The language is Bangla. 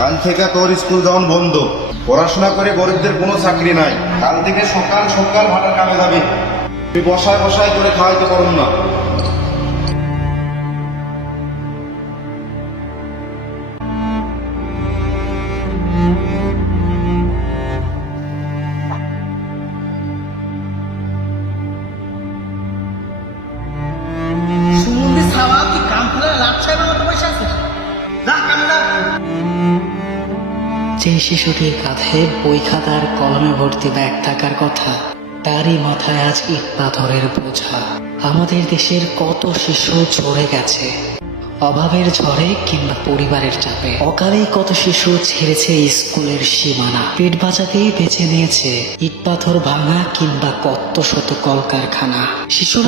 কাল থেকে তোর স্কুল যাওয়ান বন্ধ। পড়াশোনা করে গরিবদের কোনো চাকরি নাই। কাল থেকে সকাল সকাল ভাটার কামে যাবে। তুই বসায় বসায় করে খাওয়াইতে পারুন না। সুমন্দি ছাওয়া কি কাম ফেলে লাভ সাহেবের মতো বসে আছিস? যা কামে যা। যে শিশুটির কাঁধে বই খাতার কলমে ভর্তি ব্যাগ থাকার কথা, তারই মাথায় আজ ইট পাথরের বোঝা। আমাদের দেশের কত শিশু ঝরে গেছে অভাবের ঝড়ে কিংবা পরিবারের চাপে। অকালেই কত শিশু ছেড়েছে স্কুলের সীমানা, পেট বাঁচাতেই বেছে নিয়েছে ইট পাথর ভাঙা কিংবা কত শত কলকারখানা। শিশুরা